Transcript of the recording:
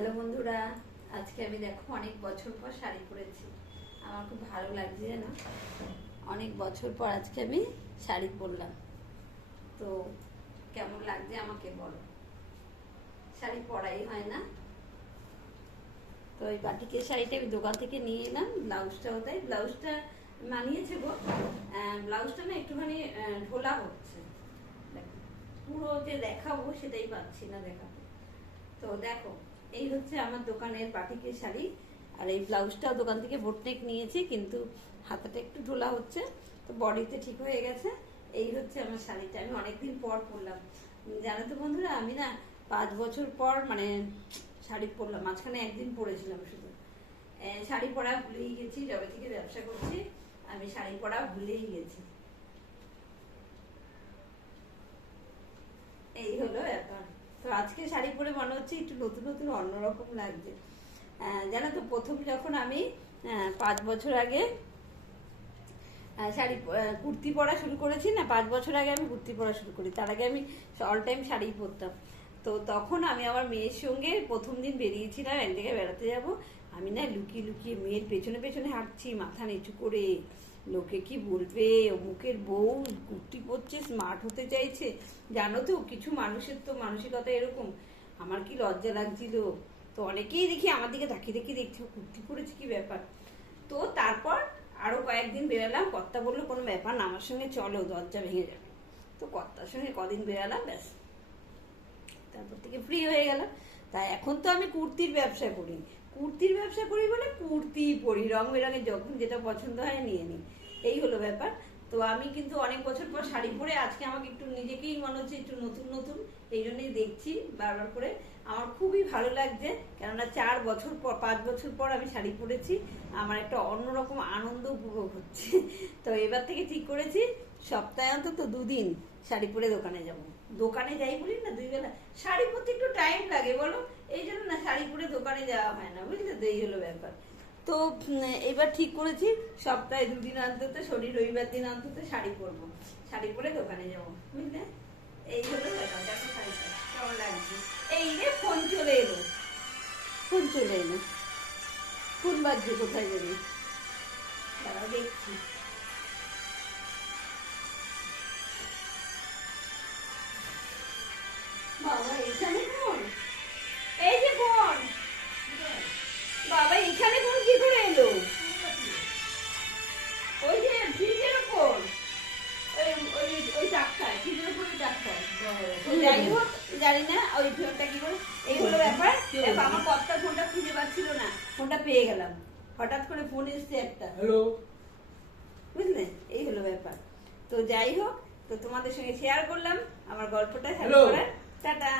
Hello বন্ধুরা, আজকে আমি দেখো অনেক বছর পর শাড়ি পরেছি। আমার খুব ভালো লাগছে না, অনেক বছর পর আজকে আমি শাড়ি পরলাম। তো কেমন লাগছে আমাকে বলো, শাড়ি পরাই হয় না। তো এই বাটিকের শাড়িটা আমি দোকান থেকে নিয়ে এলাম, ব্লাউজটাও তাই, ব্লাউজটা মানিয়েছে গো। ব্লাউজটা না একটুখানি ঢোলা হচ্ছে, পুরো যে দেখাবো সেটাই পাচ্ছি না দেখাতে। তো দেখো, এই হচ্ছে আমার দোকানের বাটিকের শাড়ি, আর এই ব্লাউজটাও দোকান থেকে বোটনেক নিয়েছি, কিন্তু হাতাটা একটু ঢোলা হচ্ছে, তো বডিতে ঠিক হয়ে গেছে। এই হচ্ছে আমার শাড়িটা, আমি অনেকদিন পর পরলাম। জানো তো বন্ধুরা, আমি না 5 বছর পর মানে শাড়ি পরলাম। মাঝখানে একদিন পরেছিলাম শুধু। শাড়ি পরা ভুলেই গেছি, যবে থেকে ব্যবসা করছি আমি শাড়ি পরা ভুলেই গেছি। এই হলো ব্যাপার। তো আজকে শাড়ি পরে মনে হচ্ছে একটু নতুন নতুন অন্যরকম লাগছে। জানো তো, প্রথম যখন আমি 5 বছর আগে শাড়ি কুর্তি পরা শুরু করেছি না, 5 বছর আগে আমি কুর্তি পরা শুরু করি। তার আগে আমি অল টাইম শাড়ি পরতাম। তো তখন আমি আমার মেয়ের সঙ্গে প্রথম দিন বেরিয়েছিলাম, এক জায়গায় বেড়াতে যাব। আমি না লুকিয়ে লুকিয়ে মেয়ের পেছনে পেছনে হাঁটছি, মাথা নিচু করে। লোকে কি বলবে, অমুকের বউ কুর্তি পরছে, স্মার্ট হতে চাইছে। জানো তো, কিছু মানুষের তো মানসিকতা এরকম। আমার কি লজ্জা লাগছিল। তো অনেকেই দেখি আমার দিকে তাকিয়ে তাকিয়ে দেখছে, কুর্তি পরেছে, কি ব্যাপার। তো তারপর আরো কয়েকদিন বেরালাম, কর্তা বললো কোনো ব্যাপার না, আমার সঙ্গে চলো, দরজা ভেঙে যাবে। তো কর্তার সঙ্গে কদিন বেরালাম, ব্যাস তারপর থেকে ফ্রি হয়ে গেল। তাই এখন তো আমি কুর্তির ব্যবসা করি। কুর্তির ব্যবসা করি বলে কুর্তি পরি, রং বেরঙের যখন যেটা পছন্দ হয় নিয়ে নিই, এই হলো ব্যাপার। তো আমি কিন্তু অনেক বছর পর শাড়ি পরে আজকে আমাকে একটু নিজেকেই মনে হচ্ছে একটু নতুন নতুন, এই জন্যই দেখছি বারবার করে। আমার খুবই ভালো লাগছে, কেননা 4 বছর পর 5 বছর পর আমি শাড়ি পরেছি। আমার একটা অন্যরকম আনন্দ উপভোগ হচ্ছে। তো এবার থেকে ঠিক করেছি সপ্তাহে অন্তত 2 দিন শাড়ি পরে দোকানে যাব। দোকানে যাই বলি না, 2 বেলা শাড়ি পরতে একটু টাইম লাগে বলো, এই জন্য না শাড়ি পরে দোকানে যাওয়া হয় না, বুঝলে তো, এই হলো ব্যাপার। তো এবার ঠিক করেছি সপ্তাহে 2 দিন অন্তত, শনি রবিবার দিন অন্তত শাড়ি পরবো, শাড়ি পরে দোকানে যাবো, বুঝলে। এই হলো ব্যাপার। দেখো শাড়িটা কেমন লাগছে। এই রে, ফোন চলে এলো, ফোন চলে এলো, ফোন বাজছে, কোথায় যাবে দাঁড়াও দেখছি। বাবা এখানে ফোন, এই যে ফোন, বাবা এখানে ফোন কি করে এলো? ওই যে ফ্রিজের উপর, ওই ওই ওই চাকটায়, ফ্রিজের উপর ওই চাকটায়। যাই হোক, জানি না ওই ফোনটা কি করে। এই হলো ব্যাপার। আমার কর্তার ফোনটা খুঁজে পাচ্ছিল না, ফোনটা পেয়ে গেলাম। হঠাৎ করে ফোন এসছে একটা, হ্যালো, বুঝলে, এই হলো ব্যাপার। তো যাই হোক, তো তোমাদের সঙ্গে শেয়ার করলাম আমার গল্পটা। টাটা।